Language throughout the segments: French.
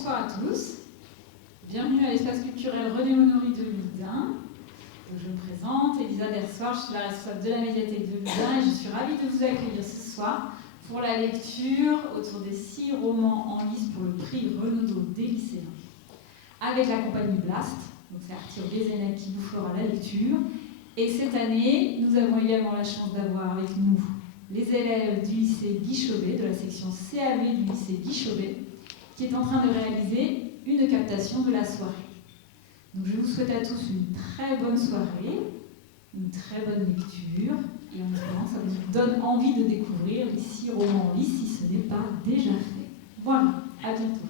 bonsoir à tous. Bienvenue à l'espace culturel René Honory de Loudun. Je me présente, Elisa Dersor, je suis la responsable de la médiathèque de Loudun et je suis ravie de vous accueillir ce soir pour la lecture autour des 6 romans en lice pour le prix Renaudot des lycéens. Avec la compagnie Blast, donc c'est Arthur Bézénec qui vous fera la lecture. Et cette année, nous avons également la chance d'avoir avec nous les élèves du lycée Guy Chauvet, de la section CAV du lycée Guy Chauvet, qui est en train de réaliser une captation de la soirée. Donc je vous souhaite à tous une très bonne soirée, une très bonne lecture, et en espérant que ça vous donne envie de découvrir les 6 romans en lice si ce n'est pas déjà fait. Voilà, à bientôt.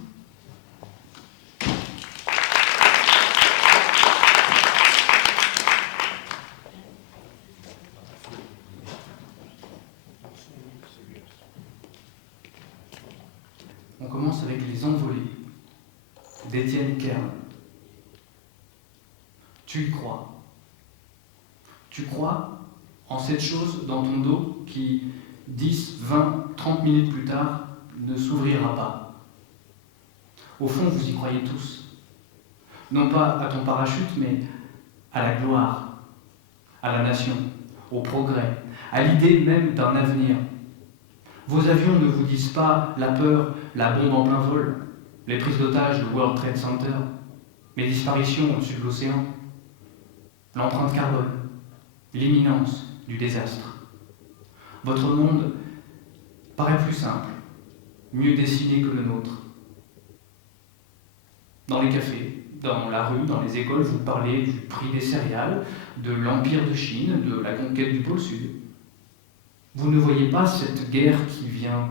On commence avec Les Envolées d'Étienne Kern. Tu y crois. Tu crois en cette chose dans ton dos qui, 10, 20, 30 minutes plus tard, ne s'ouvrira pas. Au fond, vous y croyez tous. Non pas à ton parachute, mais à la gloire, à la nation, au progrès, à l'idée même d'un avenir. Vos avions ne vous disent pas la peur, la bombe en plein vol, les prises d'otages, le World Trade Center, les disparitions au-dessus de l'océan, l'empreinte carbone, l'imminence du désastre. Votre monde paraît plus simple, mieux dessiné que le nôtre. Dans les cafés, dans la rue, dans les écoles, vous parlez du prix des céréales, de l'Empire de Chine, de la conquête du pôle Sud. Vous ne voyez pas cette guerre qui vient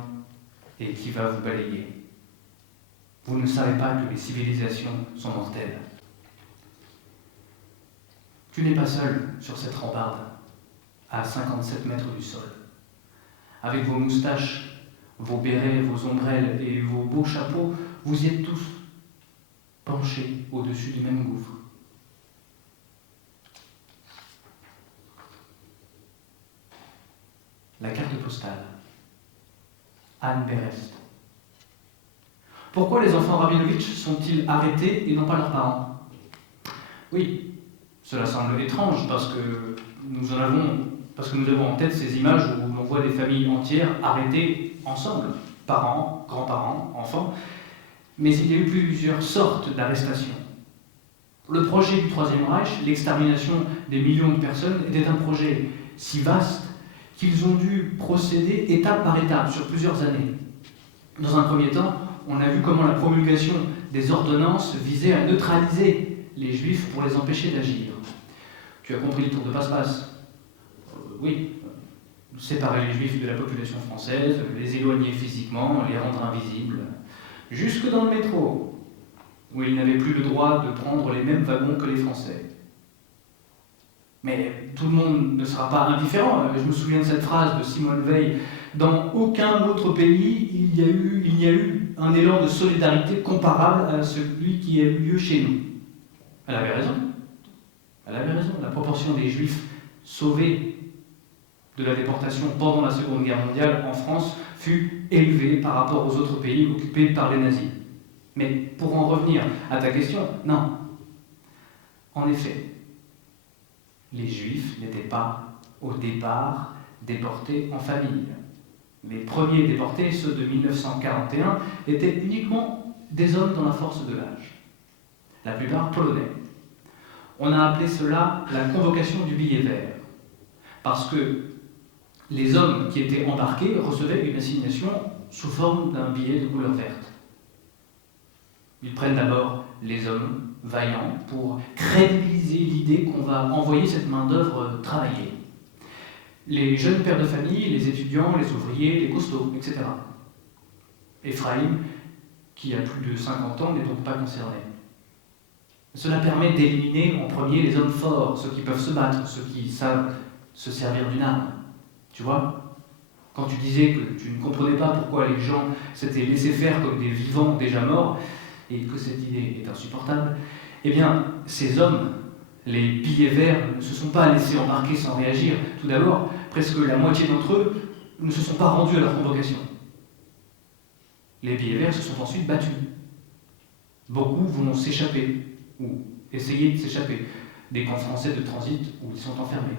et qui va vous balayer. Vous ne savez pas que les civilisations sont mortelles. Tu n'es pas seul sur cette rambarde, à 57 mètres du sol. Avec vos moustaches, vos bérets, vos ombrelles et vos beaux chapeaux, vous y êtes tous penchés au-dessus du même gouffre. La carte postale. Anne Berest. Pourquoi les enfants Rabinovitch sont-ils arrêtés et non pas leurs parents? Oui, cela semble étrange parce que nous avons en tête ces images où l'on voit des familles entières arrêtées ensemble, parents, grands-parents, enfants, mais il y a eu plusieurs sortes d'arrestations. Le projet du Troisième Reich, l'extermination des millions de personnes, était un projet si vaste qu'ils ont dû procéder étape par étape sur plusieurs années. Dans un premier temps, on a vu comment la promulgation des ordonnances visait à neutraliser les Juifs pour les empêcher d'agir. Tu as compris le tour de passe-passe. Oui, séparer les Juifs de la population française, les éloigner physiquement, les rendre invisibles, jusque dans le métro, où ils n'avaient plus le droit de prendre les mêmes wagons que les Français. Mais tout le monde ne sera pas indifférent. Je me souviens de cette phrase de Simone Veil. Dans aucun autre pays, il y a eu un élan de solidarité comparable à celui qui a eu lieu chez nous. Elle avait raison. Elle avait raison. La proportion des Juifs sauvés de la déportation pendant la Seconde Guerre mondiale en France fut élevée par rapport aux autres pays occupés par les nazis. Mais pour en revenir à ta question, non. En effet, les Juifs n'étaient pas, au départ, déportés en famille. Les premiers déportés, ceux de 1941, étaient uniquement des hommes dans la force de l'âge. La plupart polonais. On a appelé cela la convocation du billet vert, parce que les hommes qui étaient embarqués recevaient une assignation sous forme d'un billet de couleur verte. Ils prennent d'abord les hommes vaillants pour crédibiliser l'idée qu'on va envoyer cette main-d'œuvre travailler. Les jeunes pères de famille, les étudiants, les ouvriers, les costauds, etc. Ephraïm, qui a plus de 50 ans, n'est donc pas concerné. Cela permet d'éliminer en premier les hommes forts, ceux qui peuvent se battre, ceux qui savent se servir d'une arme. Tu vois ? Quand tu disais que tu ne comprenais pas pourquoi les gens s'étaient laissés faire comme des vivants déjà morts, et que cette idée est insupportable, eh bien, ces hommes, les billets verts, ne se sont pas laissés embarquer sans réagir. Tout d'abord, presque la moitié d'entre eux ne se sont pas rendus à leur convocation. Les billets verts se sont ensuite battus. Beaucoup vont s'échapper, ou essayer de s'échapper, des camps français de transit où ils sont enfermés.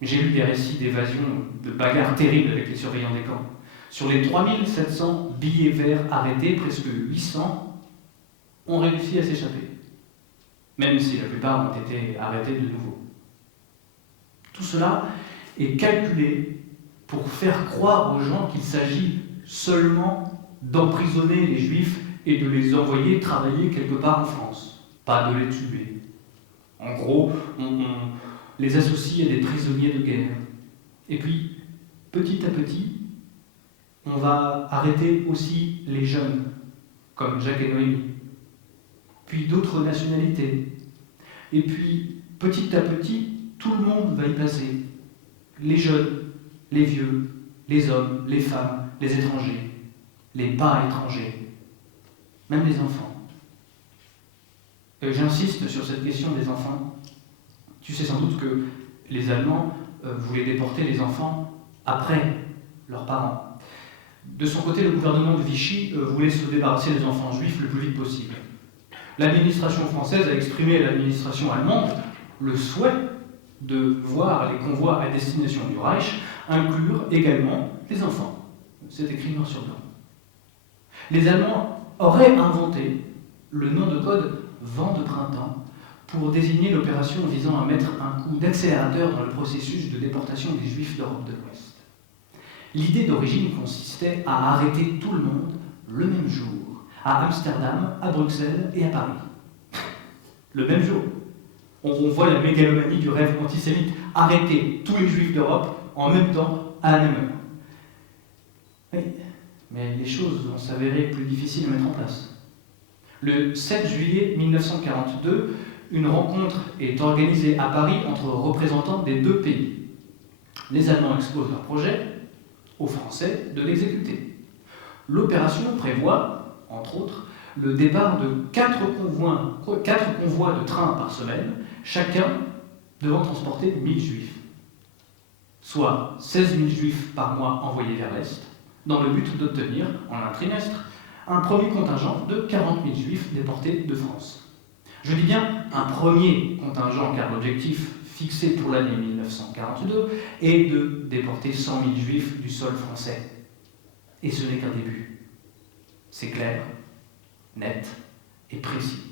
J'ai lu des récits d'évasion, de bagarres terribles avec les surveillants des camps. Sur les 3700 billets verts arrêtés, presque 800 ont réussi à s'échapper, même si la plupart ont été arrêtés de nouveau. Tout cela est calculé pour faire croire aux gens qu'il s'agit seulement d'emprisonner les Juifs et de les envoyer travailler quelque part en France, pas de les tuer. En gros, on les associe à des prisonniers de guerre. Et puis, petit à petit, on va arrêter aussi les jeunes, comme Jacques et Noémie, puis d'autres nationalités. Et puis, petit à petit, tout le monde va y passer. Les jeunes, les vieux, les hommes, les femmes, les étrangers, les pas étrangers, même les enfants. J'insiste sur cette question des enfants. Tu sais sans doute que les Allemands voulaient déporter les enfants après leurs parents. De son côté, le gouvernement de Vichy voulait se débarrasser des enfants juifs le plus vite possible. L'administration française a exprimé à l'administration allemande le souhait de voir les convois à destination du Reich inclure également les enfants. C'est écrit noir sur blanc. Les Allemands auraient inventé le nom de code vent de printemps pour désigner l'opération visant à mettre un coup d'accélérateur dans le processus de déportation des Juifs d'Europe de l'Ouest. L'idée d'origine consistait à arrêter tout le monde le même jour, à Amsterdam, à Bruxelles et à Paris. Le même jour. On voit la mégalomanie du rêve antisémite, arrêter tous les Juifs d'Europe en même temps, à la même heure. Oui, mais les choses vont s'avérer plus difficiles à mettre en place. Le 7 juillet 1942, une rencontre est organisée à Paris entre représentants des deux pays. Les Allemands exposent leur projet aux Français de l'exécuter. L'opération prévoit, entre autres, le départ de 4 convois de trains par semaine, chacun devant transporter 1000 juifs, soit 16 000 juifs par mois envoyés vers l'Est, dans le but d'obtenir, en un trimestre, un premier contingent de 40 000 juifs déportés de France. Je dis bien un premier contingent, car l'objectif fixé pour l'année 1942 est de déporter 100 000 juifs du sol français. Et ce n'est qu'un début. C'est clair, net et précis.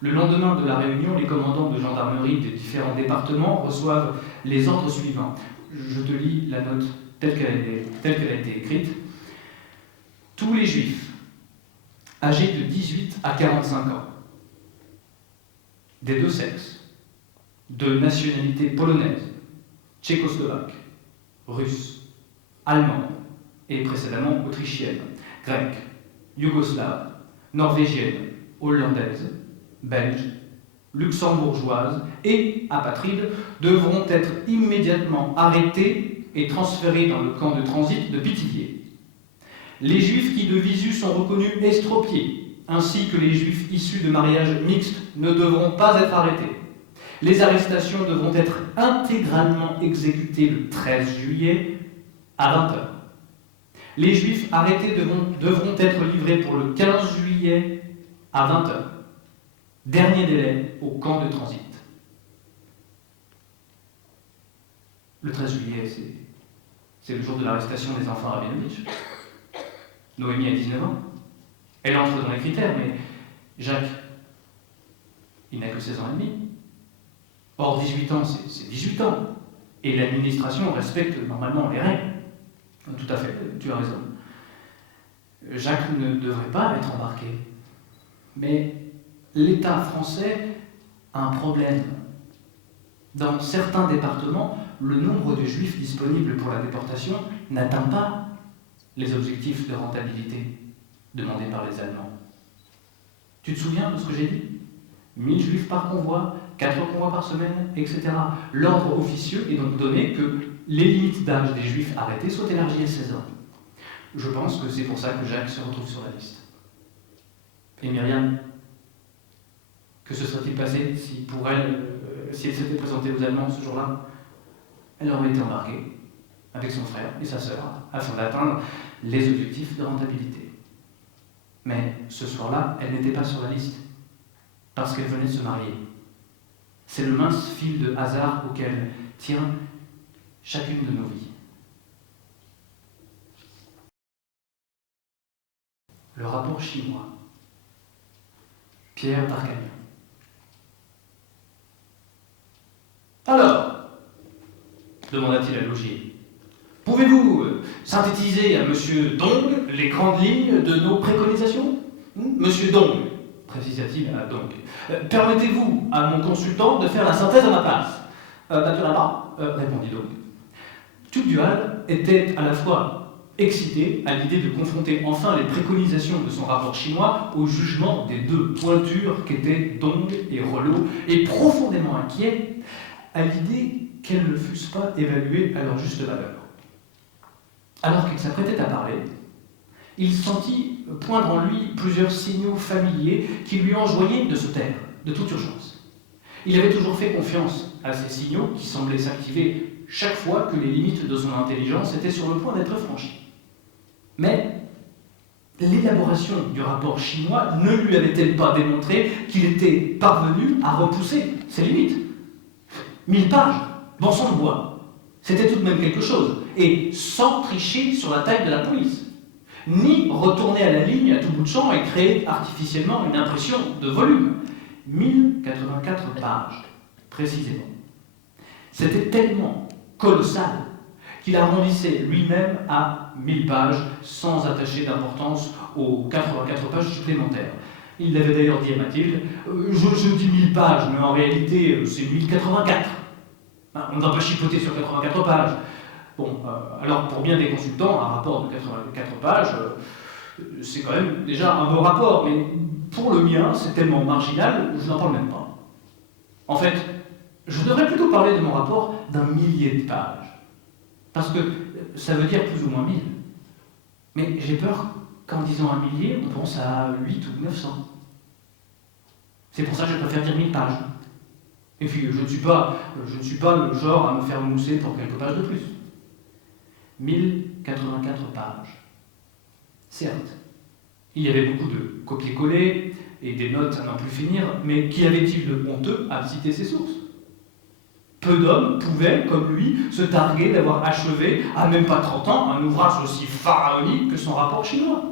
Le lendemain de la réunion, les commandants de gendarmerie des différents départements reçoivent les ordres suivants. Je te lis la note telle qu'elle a été écrite. Tous les Juifs âgés de 18 à 45 ans, des deux sexes, de nationalité polonaise, tchécoslovaque, russe, allemande et précédemment autrichienne, grecque, yougoslave, norvégienne, hollandaise, belge, luxembourgeoise et apatrides devront être immédiatement arrêtés et transférés dans le camp de transit de Pithiviers. Les Juifs qui de visu sont reconnus estropiés, ainsi que les Juifs issus de mariages mixtes, ne devront pas être arrêtés. Les arrestations devront être intégralement exécutées le 13 juillet à 20h. Les Juifs arrêtés devront être livrés pour le 15 juillet à 20h. Dernier délai au camp de transit. Le 13 juillet, c'est le jour de l'arrestation des enfants Rabinovitch. Noémie a 19 ans. Elle entre dans les critères, mais Jacques, il n'a que 16 ans et demi. Or, 18 ans, c'est 18 ans. Et l'administration respecte normalement les règles. Tout à fait, tu as raison. Jacques ne devrait pas être embarqué. Mais l'État français a un problème. Dans certains départements, le nombre de Juifs disponibles pour la déportation n'atteint pas les objectifs de rentabilité demandés par les Allemands. Tu te souviens de ce que j'ai dit ? 1000 Juifs par convoi, 4 convois par semaine, etc. L'ordre officieux est donc donné que les limites d'âge des Juifs arrêtés soient élargies à 16 ans. Je pense que c'est pour ça que Jacques se retrouve sur la liste. Et Myriam, que se serait-il passé si pour elle, si elle s'était présentée aux Allemands ce jour-là ? Elle aurait été embarquée avec son frère et sa sœur afin d'atteindre les objectifs de rentabilité. Mais ce soir-là, elle n'était pas sur la liste, parce qu'elle venait de se marier. C'est le mince fil de hasard auquel tient chacune de nos vies. Le rapport chinois. Pierre d'Arcagnan. Alors, demanda-t-il à Laugier, pouvez-vous synthétiser à Monsieur Dong les grandes lignes de nos préconisations? Monsieur Dong, précisa-t-il à Dong, permettez-vous à mon consultant de faire la synthèse à ma place? Naturellement, répondit Dong. Tugdual était à la fois excité à l'idée de confronter enfin les préconisations de son rapport chinois au jugement des deux pointures qu'étaient Dong et Rollo, et profondément inquiet à l'idée qu'elles ne fussent pas évaluées à leur juste valeur. Alors qu'il s'apprêtait à parler, il sentit poindre en lui plusieurs signaux familiers qui lui enjoignaient de se taire, de toute urgence. Il avait toujours fait confiance à ces signaux qui semblaient s'activer chaque fois que les limites de son intelligence étaient sur le point d'être franchies. Mais l'élaboration du rapport chinois ne lui avait-elle pas démontré qu'il était parvenu à repousser ses limites? 1000 pages, dans son bois, c'était tout de même quelque chose, et sans tricher sur la taille de la police, ni retourner à la ligne à tout bout de champ et créer artificiellement une impression de volume. 1084 pages, précisément. C'était tellement colossal qu'il arrondissait lui-même à 1000 pages, sans attacher d'importance aux 84 pages supplémentaires. Il l'avait d'ailleurs dit à Mathilde, je dis 1000 pages, mais en réalité c'est 1084. On ne va pas chipoter sur 84 pages. Bon, alors pour bien des consultants, un rapport de 84 pages, c'est quand même déjà un bon rapport, mais pour le mien, c'est tellement marginal, je n'en parle même pas. En fait, je devrais plutôt parler de mon rapport d'un millier de pages. Parce que ça veut dire plus ou moins 1000. Mais j'ai peur qu'en disant un millier, on pense à 8 ou 900. C'est pour ça que je préfère dire 1000 pages. Et puis, je ne suis pas le genre à me faire mousser pour quelques pages de plus. 1084 pages. Certes, il y avait beaucoup de copier-coller et des notes à n'en plus finir, mais qu'y avait-il de honteux à citer ses sources? Peu d'hommes pouvaient, comme lui, se targuer d'avoir achevé, à même pas 30 ans, un ouvrage aussi pharaonique que son rapport chinois.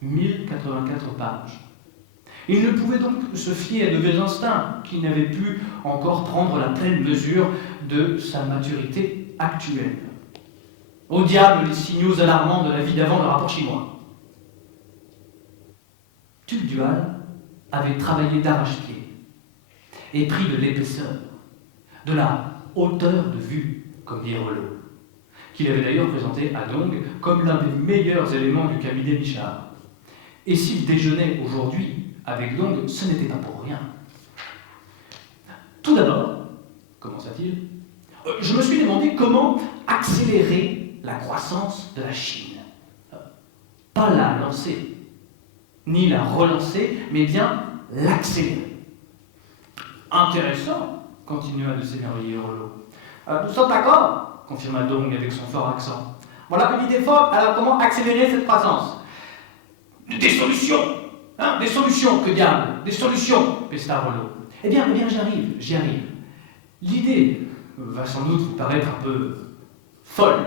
1084 pages. Il ne pouvait donc se fier à de vieux instincts qui n'avaient pu encore prendre la pleine mesure de sa maturité actuelle. Au diable les signaux alarmants de la vie d'avant le rapport chinois. Tugdual avait travaillé d'arrache-pied et pris de l'épaisseur, de la hauteur de vue, comme dit Rollo, qu'il avait d'ailleurs présenté à Dong comme l'un des meilleurs éléments du cabinet Michard. Et s'il déjeunait aujourd'hui avec Dong, ce n'était pas pour rien. Tout d'abord, commença-t-il, je me suis demandé comment accélérer la croissance de la Chine. Pas la lancer, ni la relancer, mais bien l'accélérer. Intéressant, continua de s'émerveiller Rollo. Nous sommes d'accord, confirma Dong avec son fort accent. Voilà une idée forte, alors comment accélérer cette croissance? Des solutions, hein, des solutions, que diable, des solutions, pesta Rollo. Eh bien, j'y arrive. L'idée va sans doute vous paraître un peu folle,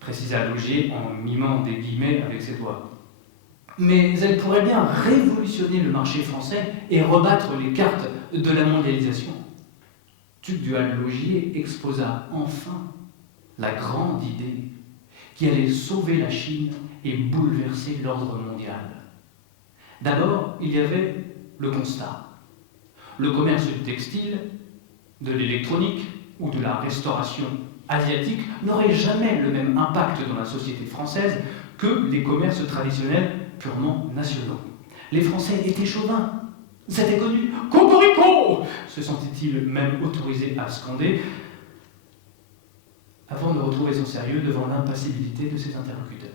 précisa Laugier en mimant des guillemets avec ses doigts. Mais elle pourrait bien révolutionner le marché français et rebattre les cartes de la mondialisation. Tugdual-Laugier exposa enfin la grande idée qui allait sauver la Chine et bouleverser l'ordre mondial. D'abord, il y avait le constat. Le commerce du textile, de l'électronique ou de la restauration asiatique n'aurait jamais le même impact dans la société française que les commerces traditionnels purement nationaux. Les Français étaient chauvins, c'était connu. « Cocorico !» se sentait-il même autorisé à scander, avant de retrouver son sérieux devant l'impassibilité de ses interlocuteurs.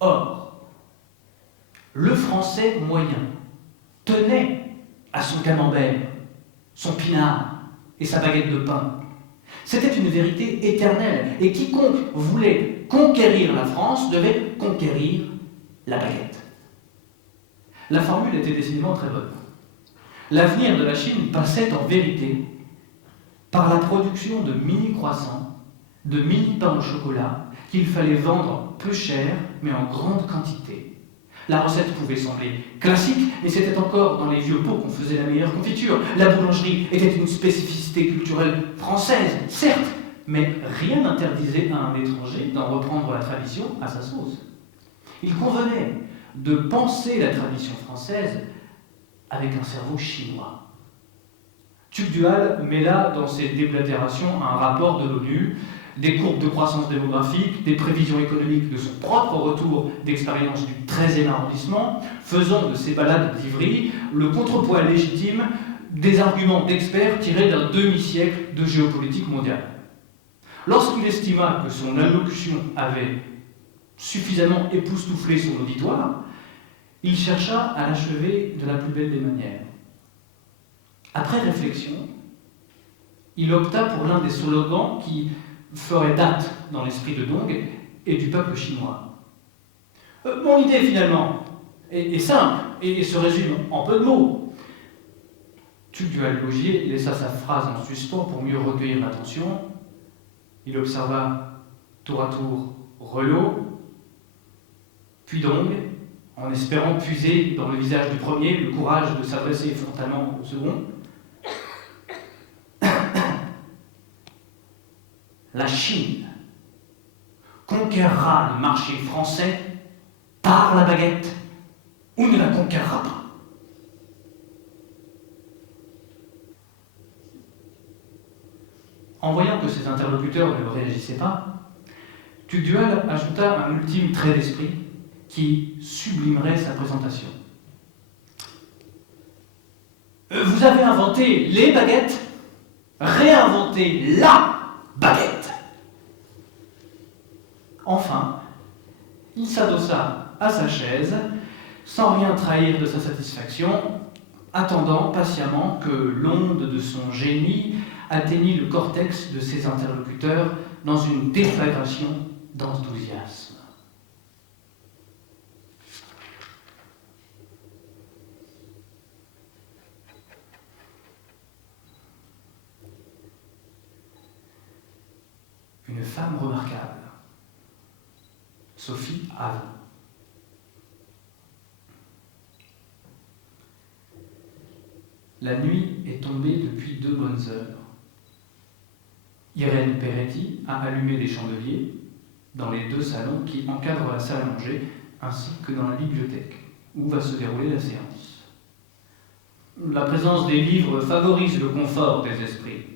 Or, le Français moyen tenait à son camembert, son pinard et sa baguette de pain. C'était une vérité éternelle, et quiconque voulait conquérir la France devait conquérir la baguette. La formule était décidément très bonne. L'avenir de la Chine passait en vérité par la production de mini-croissants, de mini-pains au chocolat, qu'il fallait vendre peu cher, mais en grande quantité. La recette pouvait sembler classique, mais c'était encore dans les vieux pots qu'on faisait la meilleure confiture. La boulangerie était une spécificité culturelle française, certes, mais rien n'interdisait à un étranger d'en reprendre la tradition à sa sauce. Il convenait de penser la tradition française avec un cerveau chinois. Tugdual met là, dans ses déblatérations, un rapport de l'ONU, des courbes de croissance démographique, des prévisions économiques de son propre retour d'expérience du 13e arrondissement, faisant de ses balades d'Ivry le contrepoids légitime des arguments d'experts tirés d'un demi-siècle de géopolitique mondiale. Lorsqu'il estima que son allocution avait suffisamment époustouflé son auditoire, il chercha à l'achever de la plus belle des manières. Après réflexion, il opta pour l'un des slogans qui ferait date dans l'esprit de Dong et du peuple chinois. Mon idée, finalement, est simple et se résume en peu de mots. Tugdual Logier laissa sa phrase en suspens pour mieux recueillir l'attention. Il observa tour à tour Relot, puis Dong, en espérant puiser dans le visage du premier le courage de s'adresser frontalement au second. La Chine conquérera le marché français par la baguette ou ne la conquérera pas. En voyant que ses interlocuteurs ne réagissaient pas, Tugdual ajouta un ultime trait d'esprit qui sublimerait sa présentation. Vous avez inventé les baguettes, réinventez la baguette. Enfin, il s'adossa à sa chaise, sans rien trahir de sa satisfaction, attendant patiemment que l'onde de son génie atteignît le cortex de ses interlocuteurs dans une déflagration d'enthousiasme. Une femme remarquable, Sophie Havre. La nuit est tombée depuis 2 bonnes heures. Irène Peretti a allumé des chandeliers dans les 2 salons qui encadrent la salle à manger, ainsi que dans la bibliothèque, où va se dérouler la séance. La présence des livres favorise le confort des esprits,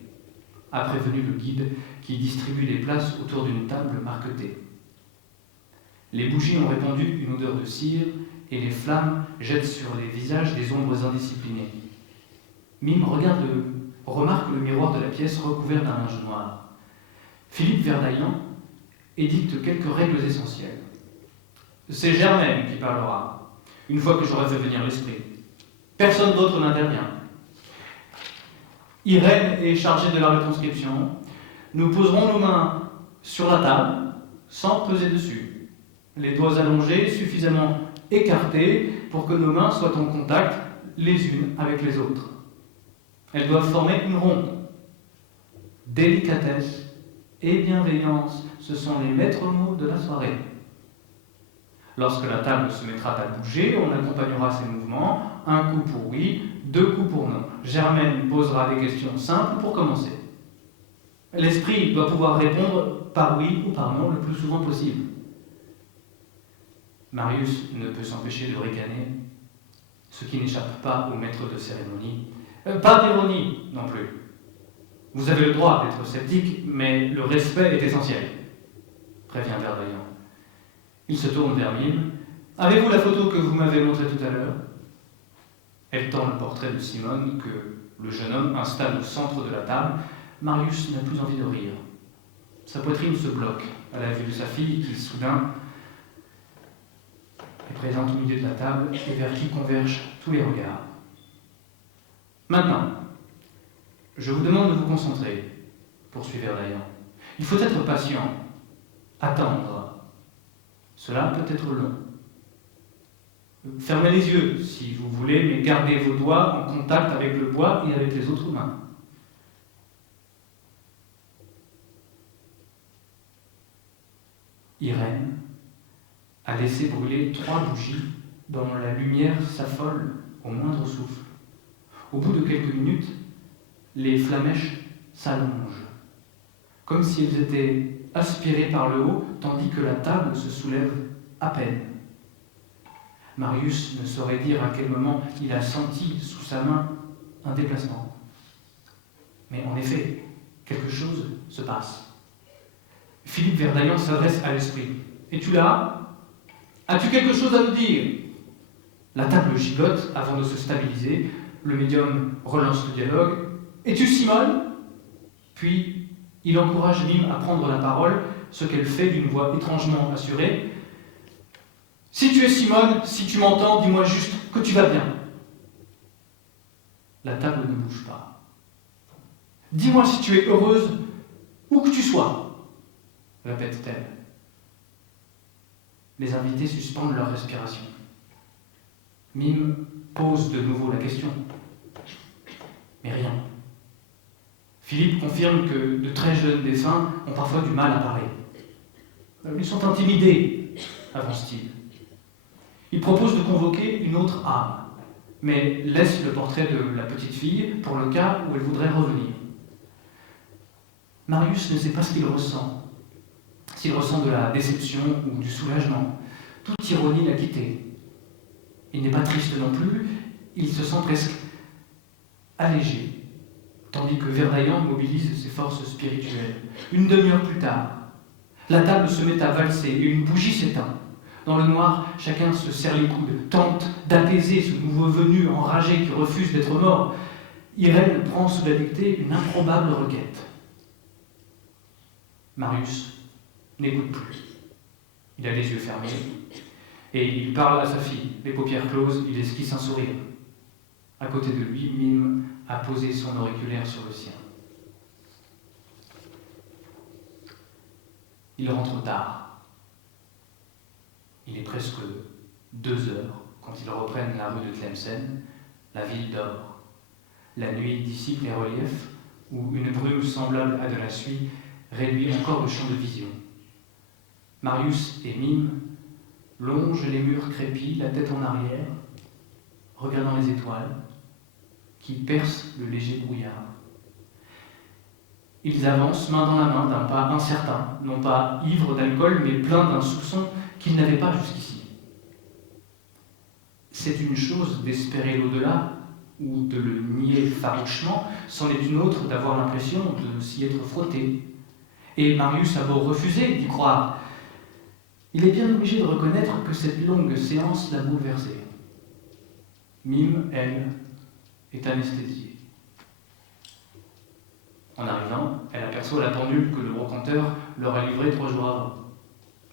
a prévenu le guide qui distribue les places autour d'une table marquetée. Les bougies ont répandu une odeur de cire et les flammes jettent sur les visages des ombres indisciplinées. Mime remarque le miroir de la pièce recouvert d'un linge noir. Philippe Verdaillan édicte quelques règles essentielles. C'est Germaine qui parlera, une fois que j'aurai fait venir l'esprit. Personne d'autre n'intervient. Irène est chargée de la retranscription. Nous poserons nos mains sur la table, sans peser dessus. Les doigts allongés, suffisamment écartés pour que nos mains soient en contact les unes avec les autres. Elles doivent former une ronde. Délicatesse et bienveillance, ce sont les maîtres mots de la soirée. Lorsque la table se mettra à bouger, on accompagnera ces mouvements, un coup pour oui, 2 coups pour non. Germaine posera des questions simples pour commencer. L'esprit doit pouvoir répondre par oui ou par non le plus souvent possible. Marius ne peut s'empêcher de ricaner, ce qui n'échappe pas au maître de cérémonie. Pas d'ironie non plus. Vous avez le droit d'être sceptique, mais le respect est essentiel, prévient Verdaillan. Il se tourne vers Mime. Avez-vous la photo que vous m'avez montrée tout à l'heure? Elle tend le portrait de Simone que le jeune homme installe au centre de la table. Marius n'a plus envie de rire. Sa poitrine se bloque à la vue de sa fille qui, soudain, est présente au milieu de la table et vers qui convergent tous les regards. Maintenant, je vous demande de vous concentrer, poursuit Verdaillan. Il faut être patient, attendre. Cela peut être long. Fermez les yeux si vous voulez, mais gardez vos doigts en contact avec le bois et avec les autres mains. Irène a laissé brûler 3 bougies dont la lumière s'affole au moindre souffle. Au bout de quelques minutes, les flamèches s'allongent, comme si elles étaient aspirées par le haut, tandis que la table se soulève à peine. Marius ne saurait dire à quel moment il a senti sous sa main un déplacement. Mais en effet, quelque chose se passe. Philippe Verdaillan s'adresse à l'esprit. « Es-tu là ? As-tu quelque chose à nous dire ?» La table gigote avant de se stabiliser. Le médium relance le dialogue. « Es-tu Simone ?» Puis, il encourage Mime à prendre la parole, ce qu'elle fait d'une voix étrangement assurée. « Si tu es Simone, si tu m'entends, dis-moi juste que tu vas bien. » La table ne bouge pas. « Dis-moi si tu es heureuse, où que tu sois. » répète-t-elle. Les invités suspendent leur respiration. Mime pose de nouveau la question. Mais rien. Philippe confirme que de très jeunes défunts ont parfois du mal à parler. Ils sont intimidés, avance-t-il. Il propose de convoquer une autre âme, mais laisse le portrait de la petite fille pour le cas où elle voudrait revenir. Marius ne sait pas ce qu'il ressent. S'il ressent de la déception ou du soulagement, toute ironie l'a quitté. Il n'est pas triste non plus, il se sent presque allégé, tandis que Verdaillan mobilise ses forces spirituelles. Une demi-heure plus tard, la table se met à valser et une bougie s'éteint. Dans le noir, chacun se serre les coudes, tente d'apaiser ce nouveau venu enragé qui refuse d'être mort. Irène prend sous la dictée une improbable requête. Marius n'écoute plus. Il a les yeux fermés et il parle à sa fille. Les paupières closes, il esquisse un sourire. À côté de lui, Mime a posé son auriculaire sur le sien. Il rentre tard. Il est presque 2 heures quand ils reprennent la rue de Tlemcen. La ville dort. La nuit dissipe les reliefs où une brume semblable à de la suie réduit encore le champ de vision. Marius et Mime longent les murs crépis, la tête en arrière, regardant les étoiles qui percent le léger brouillard. Ils avancent main dans la main d'un pas incertain, non pas ivres d'alcool, mais pleins d'un soupçon qu'ils n'avaient pas jusqu'ici. C'est une chose d'espérer l'au-delà, ou de le nier farouchement, c'en est une autre d'avoir l'impression de s'y être frotté. Et Marius a beau refuser d'y croire, il est bien obligé de reconnaître que cette longue séance l'a bouleversé. Mime, elle, est anesthésiée. En arrivant, elle aperçoit la pendule que le brocanteur leur a livrée 3 jours avant,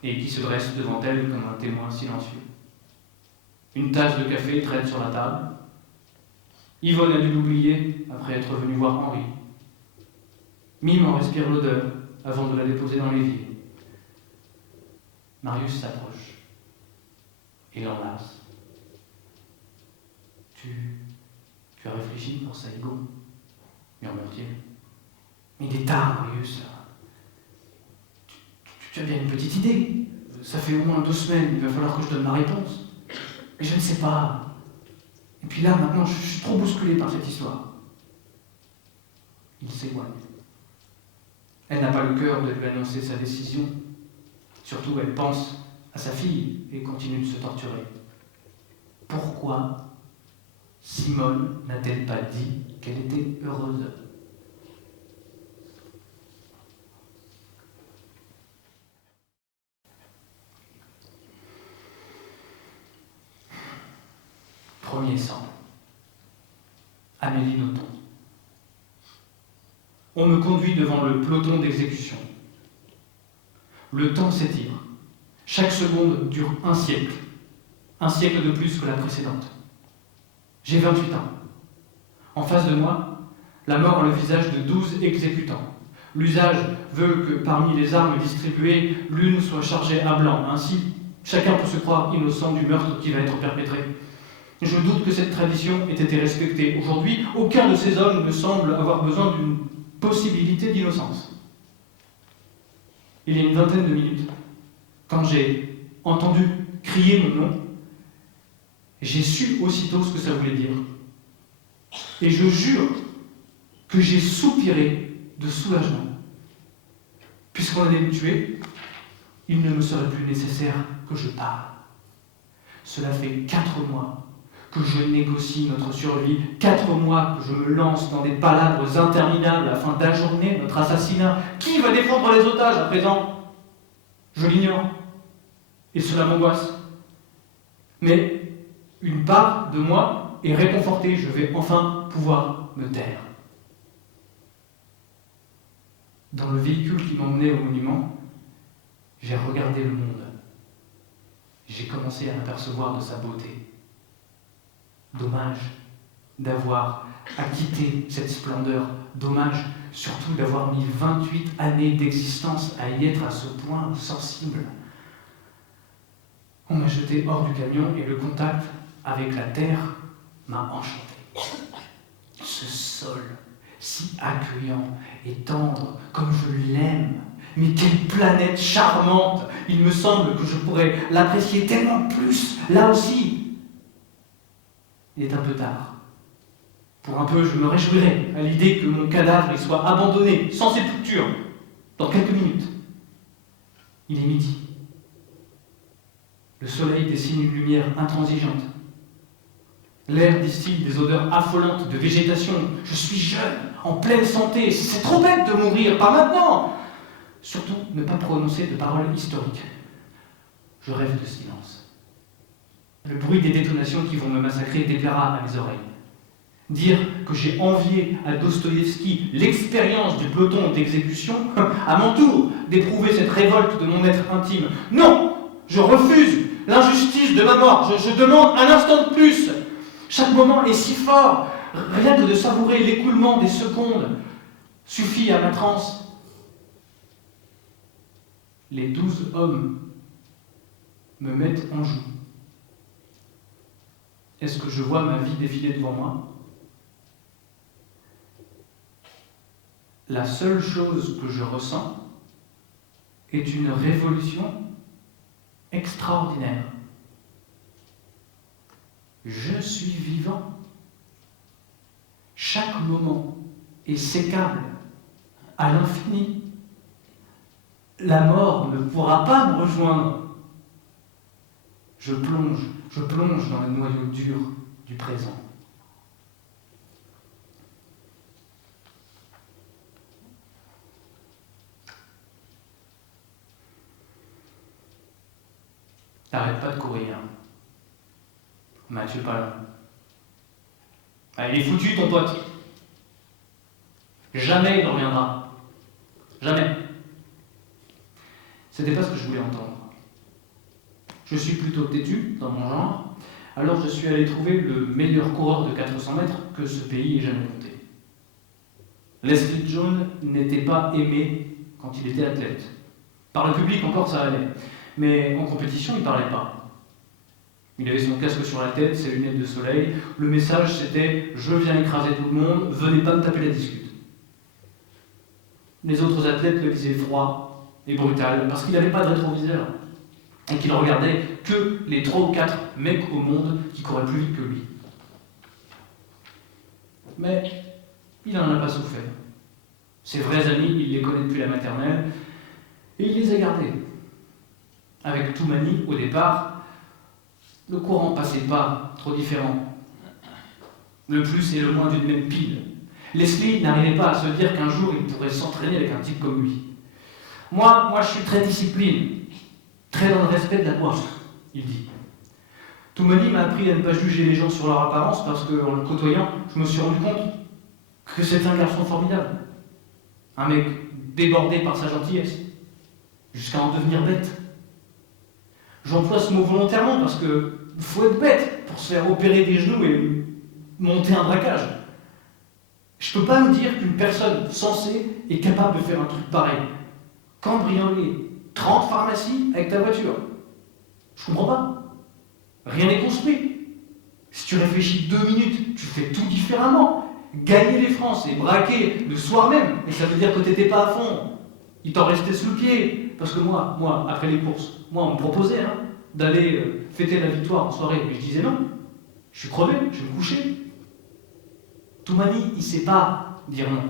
et qui se dresse devant elle comme un témoin silencieux. Une tasse de café traîne sur la table. Yvonne a dû l'oublier après être venue voir Henri. Mime en respire l'odeur avant de la déposer dans l'évier. Marius s'approche et l'enlace. Tu as réfléchi pour ça, Hugo, murmure-t-il. Mais il est tard, Marius. Tu as bien une petite idée. Ça fait au moins 2 semaines, il va falloir que je donne ma réponse. Mais je ne sais pas. Et puis là, maintenant, je suis trop bousculé par cette histoire. Il s'éloigne. Elle n'a pas le cœur de lui annoncer sa décision. Surtout, elle pense à sa fille et continue de se torturer. Pourquoi Simone n'a-t-elle pas dit qu'elle était heureuse ? Premier sang. Amélie Nothomb. On me conduit devant le peloton d'exécution. Le temps s'étire. Chaque seconde dure 1 siècle. 1 siècle de plus que la précédente. J'ai 28 ans. En face de moi, la mort a le visage de 12 exécutants. L'usage veut que parmi les armes distribuées, l'une soit chargée à blanc. Ainsi, chacun peut se croire innocent du meurtre qui va être perpétré. Je doute que cette tradition ait été respectée. Aujourd'hui, aucun de ces hommes ne semble avoir besoin d'une possibilité d'innocence. Il y a une vingtaine de minutes, quand j'ai entendu crier mon nom, j'ai su aussitôt ce que ça voulait dire. Et je jure que j'ai soupiré de soulagement. Puisqu'on allait me tuer, il ne me serait plus nécessaire que je parle. Cela fait 4 mois que je négocie notre survie, 4 mois que je me lance dans des palabres interminables afin d'ajourner notre assassinat. Qui va défendre les otages à présent? Je l'ignore. Et cela m'angoisse. Mais une part de moi est réconfortée. Je vais enfin pouvoir me taire. Dans le véhicule qui m'emmenait au monument, j'ai regardé le monde. J'ai commencé à m'apercevoir de sa beauté. Dommage d'avoir acquitté cette splendeur. Dommage surtout d'avoir mis 28 années d'existence à y être à ce point sensible. On m'a jeté hors du camion et le contact avec la terre m'a enchanté. Ce sol, si accueillant et tendre comme je l'aime. Mais quelle planète charmante! Il me semble que je pourrais l'apprécier tellement plus, là aussi. Il est un peu tard. Pour un peu, je me réjouirais à l'idée que mon cadavre y soit abandonné, sans sépulture, dans quelques minutes. Il est midi. Le soleil dessine une lumière intransigeante. L'air distille des odeurs affolantes de végétation. Je suis jeune, en pleine santé. C'est trop bête de mourir, pas maintenant. Surtout, ne pas prononcer de paroles historiques. Je rêve de silence. Le bruit des détonations qui vont me massacrer déplaira à mes oreilles. Dire que j'ai envié à Dostoïevski l'expérience du peloton d'exécution, à mon tour d'éprouver cette révolte de mon être intime. Non! Je refuse l'injustice de ma mort. Je demande un instant de plus. Chaque moment est si fort. Rien que de savourer l'écoulement des secondes suffit à ma transe. Les 12 hommes me mettent en joue. Est-ce que je vois ma vie défiler devant moi? La seule chose que je ressens est une révolution extraordinaire. Je suis vivant. Chaque moment est sécable à l'infini. La mort ne pourra pas me rejoindre. Je plonge dans le noyau dur du présent. T'arrêtes pas de courir. Mathieu pas là. Ah, il est foutu ton pote. Jamais il ne reviendra. Jamais. C'était pas ce que je voulais entendre. Je suis plutôt têtu dans mon genre, alors je suis allé trouver le meilleur coureur de 400 mètres que ce pays ait jamais compté. Leslie Jones n'était pas aimé quand il était athlète. Par le public encore ça allait, mais en compétition il parlait pas. Il avait son casque sur la tête, ses lunettes de soleil, le message c'était « Je viens écraser tout le monde, venez pas me taper la discute ». Les autres athlètes le disaient froid et brutal, parce qu'il n'avait pas de rétroviseur, et qu'il regardait que les 3 ou 4 mecs au monde qui couraient plus vite que lui. Mais il n'en a pas souffert. Ses vrais amis, il les connaît depuis la maternelle, et il les a gardés. Avec Toumani, au départ, le courant passait pas trop différent. Le plus et le moins d'une même pile. Leslie n'arrivait pas à se dire qu'un jour il pourrait s'entraîner avec un type comme lui. Moi, je suis très discipline, très dans le respect de la loi, il dit. Toumani m'a appris à ne pas juger les gens sur leur apparence parce qu'en le côtoyant, je me suis rendu compte que c'est un garçon formidable. Un mec débordé par sa gentillesse, jusqu'à en devenir bête. J'emploie ce mot volontairement parce que faut être bête pour se faire opérer des genoux et monter un braquage. Je peux pas me dire qu'une personne sensée est capable de faire un truc pareil. Cambrioler 30 pharmacies avec ta voiture. Je comprends pas. Rien n'est construit. Si tu réfléchis 2 minutes, tu fais tout différemment. Gagner les francs et braquer le soir même, et ça veut dire que tu n'étais pas à fond. Il t'en restait sous le pied. Parce que moi, après les courses, on me proposait d'aller fêter la victoire en soirée, mais je disais non. Je suis crevé, je vais me coucher. Toumani, il ne sait pas dire non.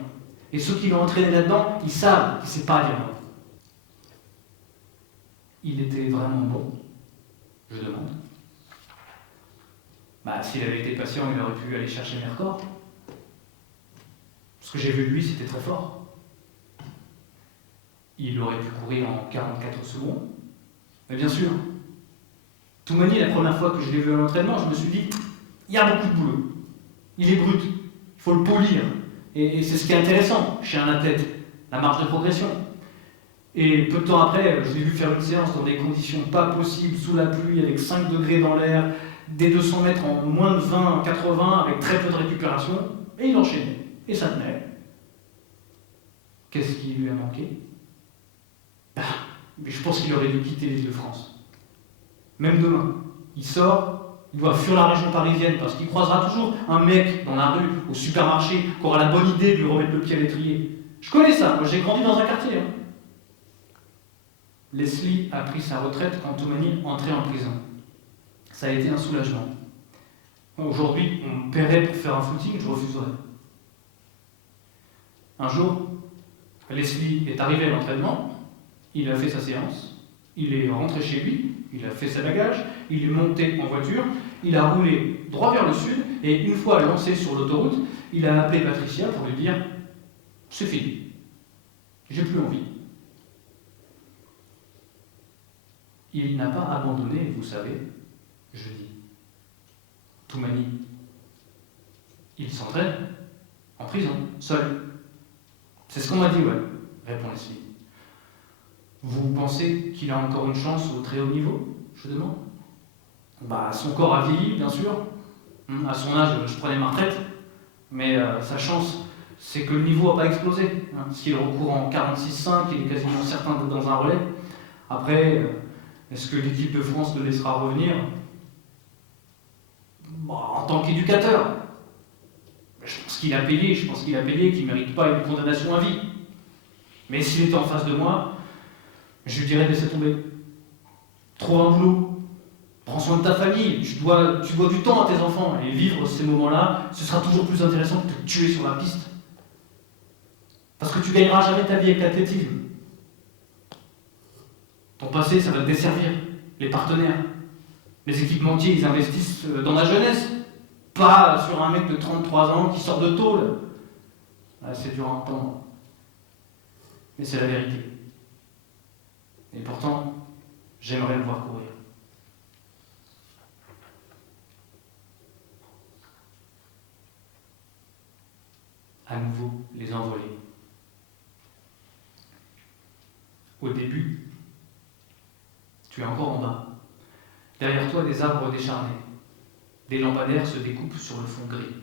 Et ceux qui l'ont entraîné là-dedans, ils savent qu'il ne sait pas dire non. Il était vraiment bon, je demande. S'il avait été patient, il aurait pu aller chercher mes records. Ce que j'ai vu de lui, c'était très fort. Il aurait pu courir en 44 secondes. Mais bien sûr, Toumani, la première fois que je l'ai vu à l'entraînement, je me suis dit, il y a beaucoup de boulot. Il est brut, il faut le polir. Et c'est ce qui est intéressant chez un athlète, la marge de progression. Et peu de temps après, je l'ai vu faire une séance dans des conditions pas possibles, sous la pluie, avec 5 degrés dans l'air, des 200 mètres en moins de 20, 80, avec très peu de récupération, et il enchaînait. Et ça tenait. Qu'est-ce qui lui a manqué? Mais je pense qu'il aurait dû quitter les Îles-de-France. Même demain, il sort, il doit fuir la région parisienne parce qu'il croisera toujours un mec dans la rue, au supermarché, qui aura la bonne idée de lui remettre le pied à l'étrier. Je connais ça, moi j'ai grandi dans un quartier. Leslie a pris sa retraite quand Toumani entrait en prison. Ça a été un soulagement. Aujourd'hui, on me paierait pour faire un footing, je refuserais. Un jour, Leslie est arrivé à l'entraînement, il a fait sa séance, il est rentré chez lui, il a fait ses bagages, il est monté en voiture, il a roulé droit vers le sud, et une fois lancé sur l'autoroute, il a appelé Patricia pour lui dire « C'est fini, j'ai plus envie ». Il n'a pas abandonné, vous savez, je dis. Toumani, il s'entraîne en prison, seul. C'est ce qu'on m'a dit, ouais, répond Leslie. Vous pensez qu'il a encore une chance au très haut niveau, je demande? Son corps a vieilli, bien sûr. À son âge, je prenais ma retraite. Mais sa chance, c'est que le niveau n'a pas explosé. S'il recourt en 46,5, il est quasiment certain d'être dans un relais. Après, est-ce que l'équipe de France le laissera revenir? En tant qu'éducateur. Je pense qu'il a payé, qu'il ne mérite pas une condamnation à vie. Mais s'il était en face de moi, je lui dirais de laisser tomber. Trouve un boulot. Prends soin de ta famille. Tu dois du temps à tes enfants. Et vivre ces moments-là, ce sera toujours plus intéressant que de te tuer sur la piste. Parce que tu ne gagneras jamais ta vie avec l'athlétisme. Ton passé, ça va te desservir. Les partenaires. Les équipementiers, ils investissent dans la jeunesse. Pas sur un mec de 33 ans qui sort de tôle. C'est dur à entendre. Mais c'est la vérité. Et pourtant, j'aimerais le voir courir. À nouveau, les envolées. Au début, tu es encore en bas. Derrière toi, des arbres décharnés. Des lampadaires se découpent sur le fond gris.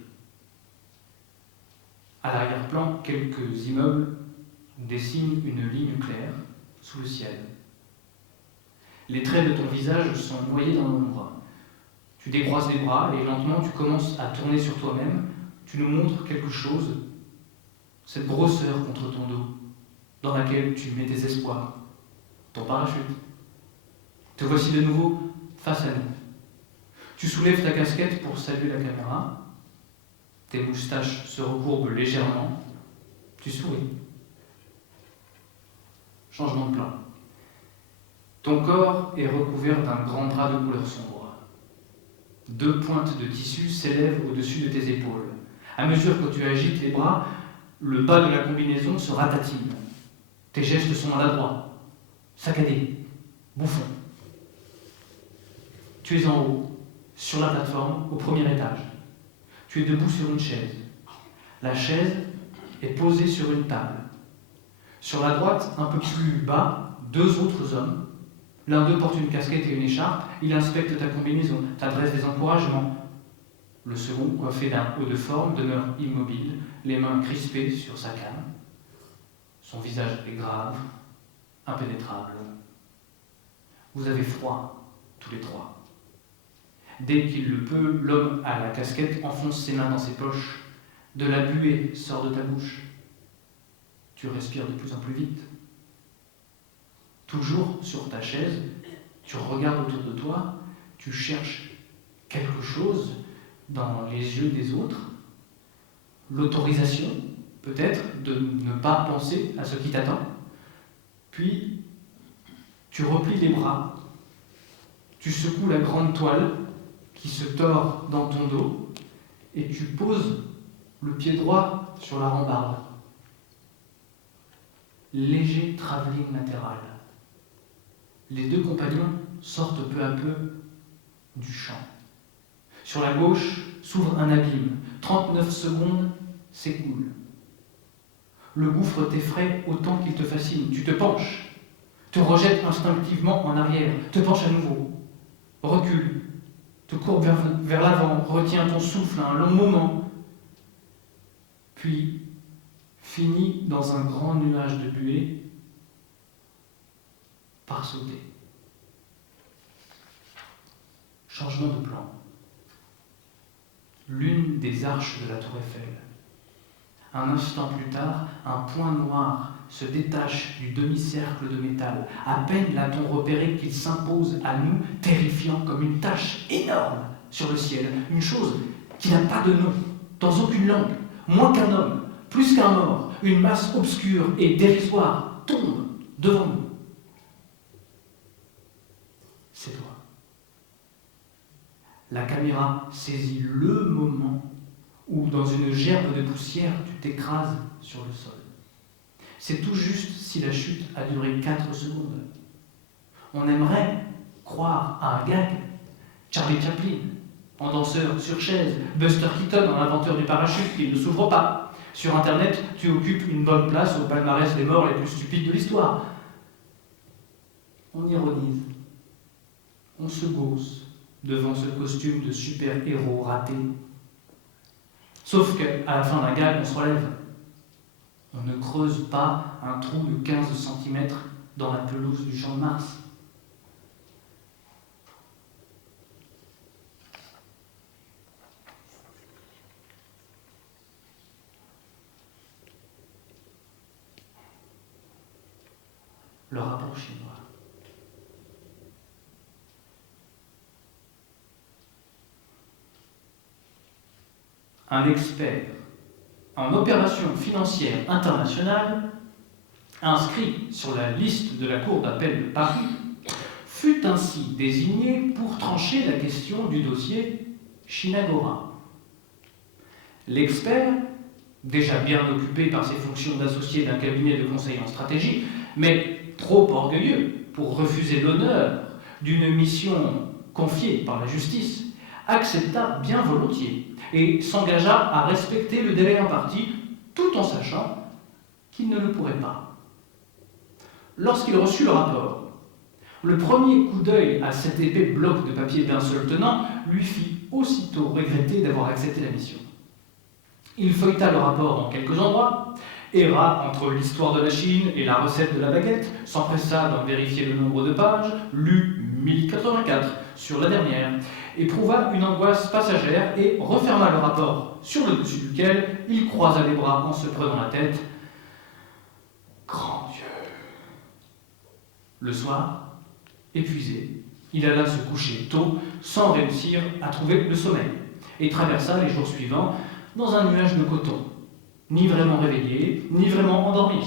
À l'arrière-plan, quelques immeubles dessinent une ligne claire sous le ciel. Les traits de ton visage sont noyés dans l'ombre. Tu décroises les bras et lentement tu commences à tourner sur toi-même. Tu nous montres quelque chose, cette grosseur contre ton dos, dans laquelle tu mets tes espoirs, ton parachute. Te voici de nouveau face à nous. Tu soulèves ta casquette pour saluer la caméra. Tes moustaches se recourbent légèrement. Tu souris. Changement de plan. Ton corps est recouvert d'un grand drap de couleur sombre. 2 pointes de tissu s'élèvent au-dessus de tes épaules. À mesure que tu agites les bras, le bas de la combinaison se ratatine. Tes gestes sont maladroits, saccadés, bouffons. Tu es en haut, sur la plateforme, au premier étage. Tu es debout sur une chaise. La chaise est posée sur une table. Sur la droite, un peu plus bas, 2 autres hommes. L'un d'eux porte une casquette et une écharpe. Il inspecte ta combinaison, t'adresse des encouragements. Le second, coiffé d'un haut de forme, demeure immobile, les mains crispées sur sa canne. Son visage est grave, impénétrable. Vous avez froid, tous les trois. Dès qu'il le peut, l'homme à la casquette enfonce ses mains dans ses poches. De la buée sort de ta bouche. Tu respires de plus en plus vite. Toujours sur ta chaise, tu regardes autour de toi, tu cherches quelque chose dans les yeux des autres. L'autorisation, peut-être, de ne pas penser à ce qui t'attend. Puis, tu replies les bras, tu secoues la grande toile qui se tord dans ton dos et tu poses le pied droit sur la rambarde. Léger travelling latéral. Les deux compagnons sortent peu à peu du champ. Sur la gauche s'ouvre un abîme. 39 secondes s'écoulent. Le gouffre t'effraie autant qu'il te fascine. Tu te penches, te rejettes instinctivement en arrière, te penches à nouveau, recule, te courbe vers l'avant, retiens ton souffle un long moment, puis finis dans un grand nuage de buée par sauter. Changement de plan. L'une des arches de la tour Eiffel. Un instant plus tard, un point noir se détache du demi-cercle de métal. À peine l'a-t-on repéré qu'il s'impose à nous, terrifiant comme une tache énorme sur le ciel. Une chose qui n'a pas de nom, dans aucune langue, moins qu'un homme, plus qu'un mort. Une masse obscure et dérisoire tombe devant nous. C'est toi. La caméra saisit le moment où, dans une gerbe de poussière, tu t'écrases sur le sol. C'est tout juste si la chute a duré 4 secondes. On aimerait croire à un gag. Charlie Chaplin, en danseur sur chaise, Buster Keaton, en inventeur du parachute qui ne s'ouvre pas. Sur Internet, tu occupes une bonne place au palmarès des morts les plus stupides de l'histoire. On ironise. On se gausse devant ce costume de super-héros raté. Sauf qu'à la fin d'un gag, on se relève. On ne creuse pas un trou de 15 cm dans la pelouse du Champ de Mars. Le rapport chinois. Un expert en opérations financières internationales, inscrit sur la liste de la Cour d'appel de Paris, fut ainsi désigné pour trancher la question du dossier Chinagora. L'expert, déjà bien occupé par ses fonctions d'associé d'un cabinet de conseil en stratégie, mais trop orgueilleux pour refuser l'honneur d'une mission confiée par la justice, accepta bien volontiers et s'engagea à respecter le délai imparti, tout en sachant qu'il ne le pourrait pas. Lorsqu'il reçut le rapport, le premier coup d'œil à cet épais bloc de papier d'un seul tenant lui fit aussitôt regretter d'avoir accepté la mission. Il feuilleta le rapport en quelques endroits, erra entre l'histoire de la Chine et la recette de la baguette, s'empressa d'en vérifier le nombre de pages, lut 1084 sur la dernière, éprouva une angoisse passagère et referma le rapport, sur le dessus duquel il croisa les bras en se prenant la tête. Grand Dieu! Le soir, épuisé, il alla se coucher tôt, sans réussir à trouver le sommeil, et traversa les jours suivants dans un nuage de coton, ni vraiment réveillé, ni vraiment endormi.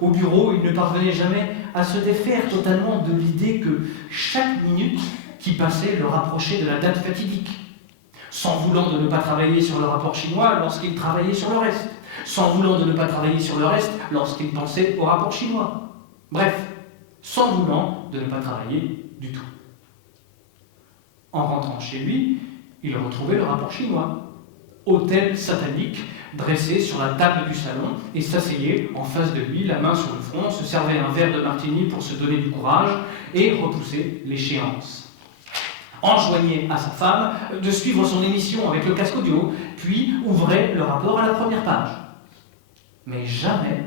Au bureau, il ne parvenait jamais à se défaire totalement de l'idée que chaque minute qui passait le rapprochait de la date fatidique, s'en voulant de ne pas travailler sur le rapport chinois lorsqu'il travaillait sur le reste, s'en voulant de ne pas travailler sur le reste lorsqu'il pensait au rapport chinois. Bref, s'en voulant de ne pas travailler du tout. En rentrant chez lui, il retrouvait le rapport chinois, autel satanique, dressé sur la table du salon, et s'asseyait en face de lui, la main sur le front, se servait un verre de martini pour se donner du courage et repoussait l'échéance. Enjoignait à sa femme de suivre son émission avec le casque audio, puis ouvrait le rapport à la première page. Mais jamais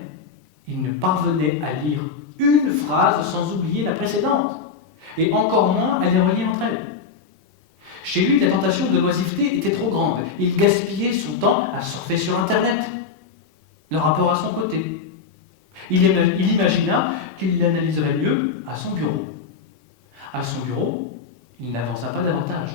il ne parvenait à lire une phrase sans oublier la précédente. et encore moins à les relier entre elles. Chez lui, la tentation de l'oisiveté était trop grande. Il gaspillait son temps à surfer sur Internet, le rapport à son côté. Il imagina qu'il l'analyserait mieux à son bureau. À son bureau, il n'avança pas davantage.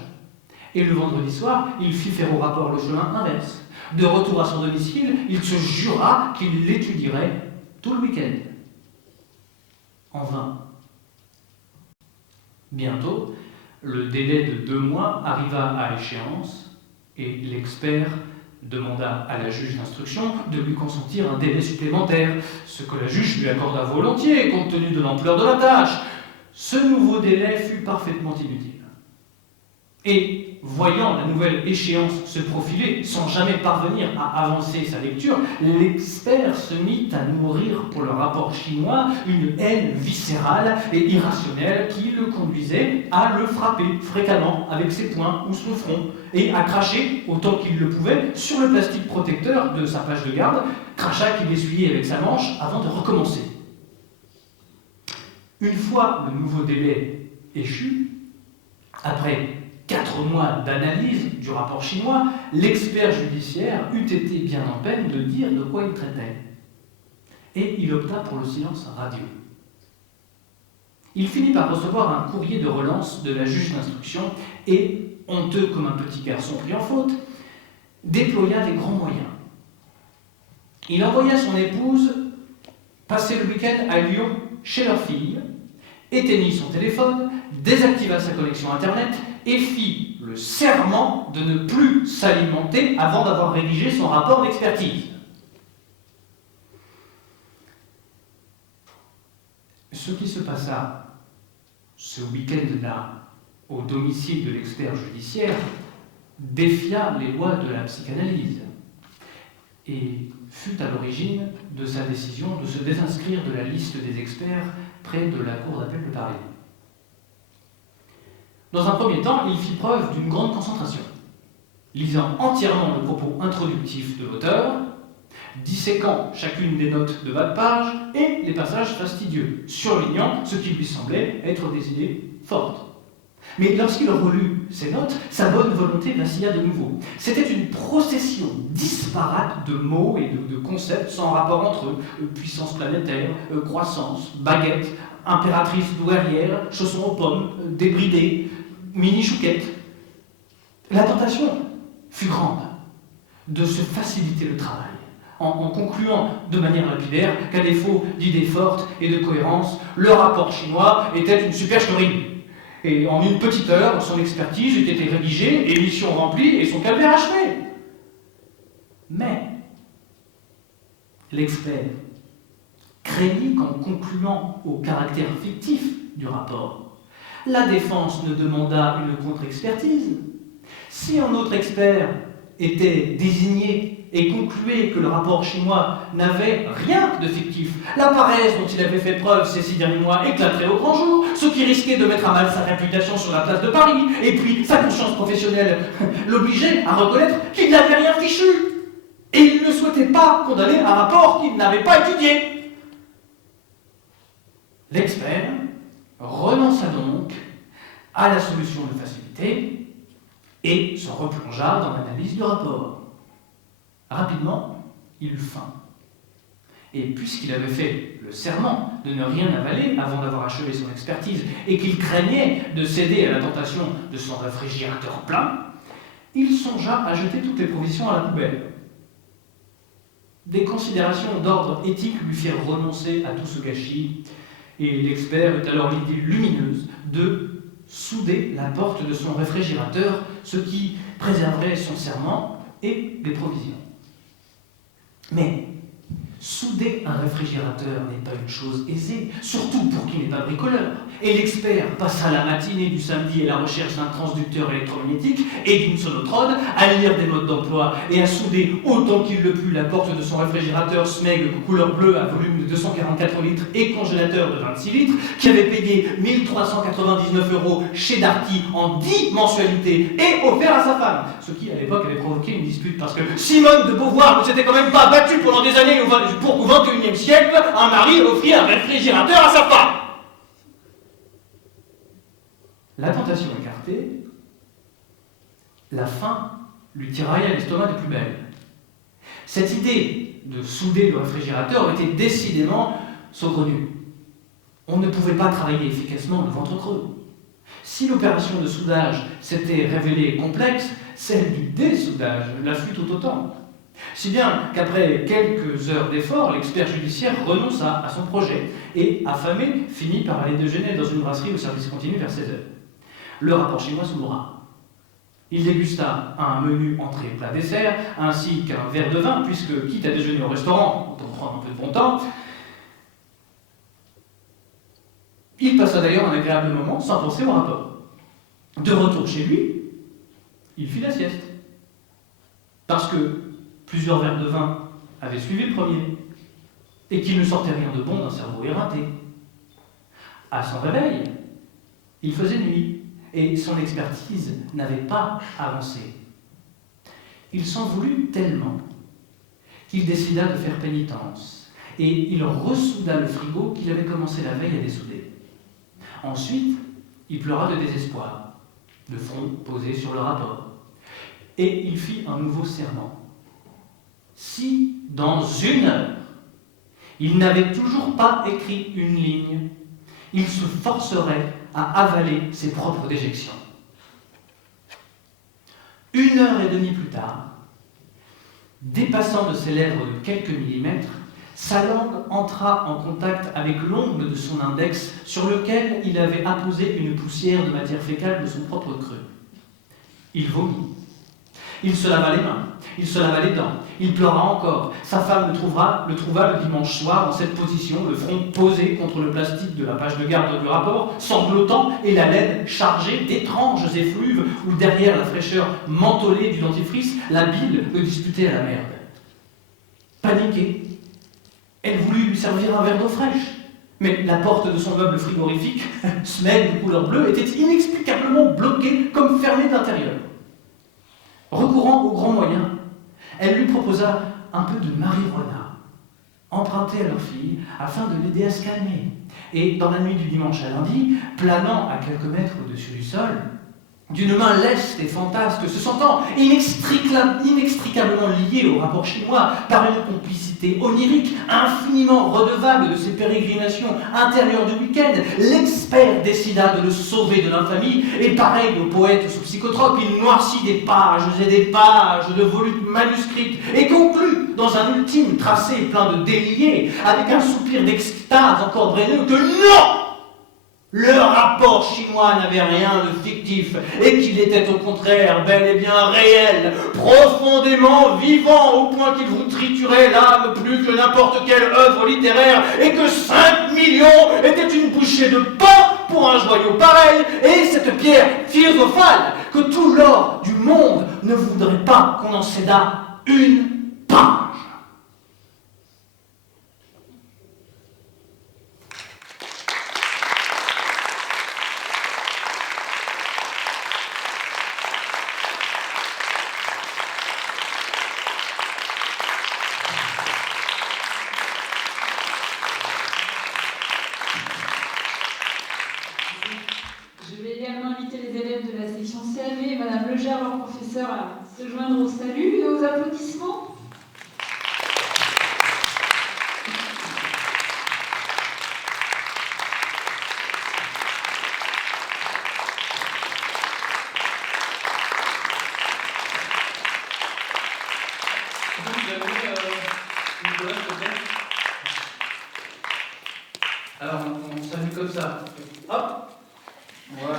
Et le vendredi soir, il fit faire au rapport le chemin inverse. De retour à son domicile, il se jura qu'il l'étudierait tout le week-end. En vain. Bientôt, le délai de 2 mois arriva à échéance et l'expert demanda à la juge d'instruction de lui consentir un délai supplémentaire, ce que la juge lui accorda volontiers compte tenu de l'ampleur de la tâche. Ce nouveau délai fut parfaitement inutile. Et, voyant la nouvelle échéance se profiler sans jamais parvenir à avancer sa lecture, l'expert se mit à nourrir pour le rapport chinois une haine viscérale et irrationnelle qui le conduisait à le frapper fréquemment avec ses poings ou son front et à cracher autant qu'il le pouvait sur le plastique protecteur de sa page de garde, crachat qu'il essuyait avec sa manche avant de recommencer. Une fois le nouveau délai échu, après 4 mois d'analyse du rapport chinois, l'expert judiciaire eût été bien en peine de dire de quoi il traitait. Et il opta pour le silence radio. Il finit par recevoir un courrier de relance de la juge d'instruction et, honteux comme un petit garçon pris en faute, déploya des grands moyens. Il envoya son épouse passer le week-end à Lyon chez leur fille, éteignit son téléphone, désactiva sa connexion Internet et fit le serment de ne plus s'alimenter avant d'avoir rédigé son rapport d'expertise. Ce qui se passa ce week-end-là au domicile de l'expert judiciaire défia les lois de la psychanalyse et fut à l'origine de sa décision de se désinscrire de la liste des experts près de la Cour d'appel de Paris. Dans un premier temps, il fit preuve d'une grande concentration, lisant entièrement le propos introductif de l'auteur, disséquant chacune des notes de bas de page et les passages fastidieux, surlignant ce qui lui semblait être des idées fortes. Mais lorsqu'il relut ces notes, sa bonne volonté vacilla de nouveau. C'était une procession disparate de mots et de concepts sans rapport entre eux. Puissance planétaire, croissance, baguette, impératrice douairière, chaussons aux pommes, débridé, mini-chouquette. La tentation fut grande de se faciliter le travail, en concluant de manière lapidaire qu'à défaut d'idées fortes et de cohérence, le rapport chinois était une supercherie. Et en une petite heure, son expertise eût été rédigée, et mission remplie, et son calvaire achevé. Mais l'expert craignit qu'en concluant au caractère fictif du rapport, la défense ne demandât une contre-expertise. Si un autre expert était désigné et concluait que le rapport chinois n'avait rien de fictif, la paresse dont il avait fait preuve ces 6 derniers mois éclaterait au grand jour, ce qui risquait de mettre à mal sa réputation sur la place de Paris, et puis sa conscience professionnelle l'obligeait à reconnaître qu'il n'avait rien fichu, et il ne souhaitait pas condamner un rapport qu'il n'avait pas étudié. L'expert renonça donc à la solution de facilité et se replongea dans l'analyse du rapport. Rapidement, il eut faim. Et puisqu'il avait fait le serment de ne rien avaler avant d'avoir achevé son expertise et qu'il craignait de céder à la tentation de son réfrigérateur plein, il songea à jeter toutes les provisions à la poubelle. Des considérations d'ordre éthique lui firent renoncer à tout ce gâchis, et l'expert eut alors l'idée lumineuse de souder la porte de son réfrigérateur, ce qui préserverait son serment et les provisions. Mais souder un réfrigérateur n'est pas une chose aisée, surtout pour qui n'est pas bricoleur. Et l'expert passa la matinée du samedi à la recherche d'un transducteur électromagnétique et d'une sonotrode, à lire des modes d'emploi et à souder autant qu'il le put la porte de son réfrigérateur Smeg couleur bleue à volume de 244 litres et congélateur de 26 litres, qui avait payé 1 399 € chez Darty en 10 mensualités et offert à sa femme. Ce qui, à l'époque, avait provoqué une dispute parce que Simone de Beauvoir ne s'était quand même pas battue pendant des années pour qu'au XXIe siècle, un mari offrit un réfrigérateur à sa femme. La tentation écartée, la faim lui tiraille à l'estomac de plus belle. Cette idée de souder le réfrigérateur était décidément saugrenue. On ne pouvait pas travailler efficacement le ventre creux. Si l'opération de soudage s'était révélée complexe, celle du dessoudage la fut tout autant. Si bien qu'après quelques heures d'effort, l'expert judiciaire renonça à son projet et, affamé, finit par aller déjeuner dans une brasserie au service continu vers 16 heures. Le rapport chinois s'ouvra. Il dégusta un menu entrée plat dessert, ainsi qu'un verre de vin, puisque, quitte à déjeuner au restaurant, pour prendre un peu de bon temps, il passa d'ailleurs un agréable moment sans penser au rapport. De retour chez lui, il fit la sieste. Parce que plusieurs verres de vin avaient suivi le premier, et qu'il ne sortait rien de bon d'un cerveau éreinté. À son réveil, il faisait nuit, et son expertise n'avait pas avancé. Il s'en voulut tellement qu'il décida de faire pénitence, et il ressouda le frigo qu'il avait commencé la veille à dessouder. Ensuite, il pleura de désespoir, le front posé sur le rapport, et il fit un nouveau serment. Si, dans 1 heure, il n'avait toujours pas écrit une ligne, il se forcerait à avaler ses propres déjections. 1 heure et demie plus tard, dépassant de ses lèvres de quelques millimètres, sa langue entra en contact avec l'ongle de son index sur lequel il avait apposé une poussière de matière fécale de son propre creux. Il vomit. Il se lava les mains, il se lava les dents, il pleura encore. Sa femme le trouva le dimanche soir dans cette position, le front posé contre le plastique de la page de garde du rapport, sanglotant et la laine chargée d'étranges effluves où derrière la fraîcheur mentholée du dentifrice, la bile le disputait à la merde. Paniquée, elle voulut lui servir un verre d'eau fraîche. Mais la porte de son meuble frigorifique, semelle de couleur bleue, était inexplicablement bloquée comme fermée de l'intérieur. Recourant aux grands moyens, elle lui proposa un peu de marijuana, emprunté à leur fille, afin de l'aider à se calmer. Et dans la nuit du dimanche à lundi, planant à quelques mètres au-dessus du sol, d'une main leste et fantasque, se sentant inextricablement liée au rapport chinois par une complicité onirique, infiniment redevable de ses pérégrinations intérieures de week-end, l'expert décida de le sauver de l'infamie, et pareil au poète sous psychotrope, il noircit des pages et des pages de volutes manuscrites, et conclut dans un ultime tracé plein de déliés, avec un soupir d'extase encore brenneux, que non! Le rapport chinois n'avait rien de fictif et qu'il était au contraire bel et bien réel, profondément vivant au point qu'il vous triturait l'âme plus que n'importe quelle œuvre littéraire et que 5 millions étaient une bouchée de pain pour un joyau pareil et cette pierre philosophale que tout l'or du monde ne voudrait pas qu'on en cédât une page. Madame Legère, leur professeur, à se joindre au salut et aux applaudissements. Alors, on salue comme ça. Hop! Voilà.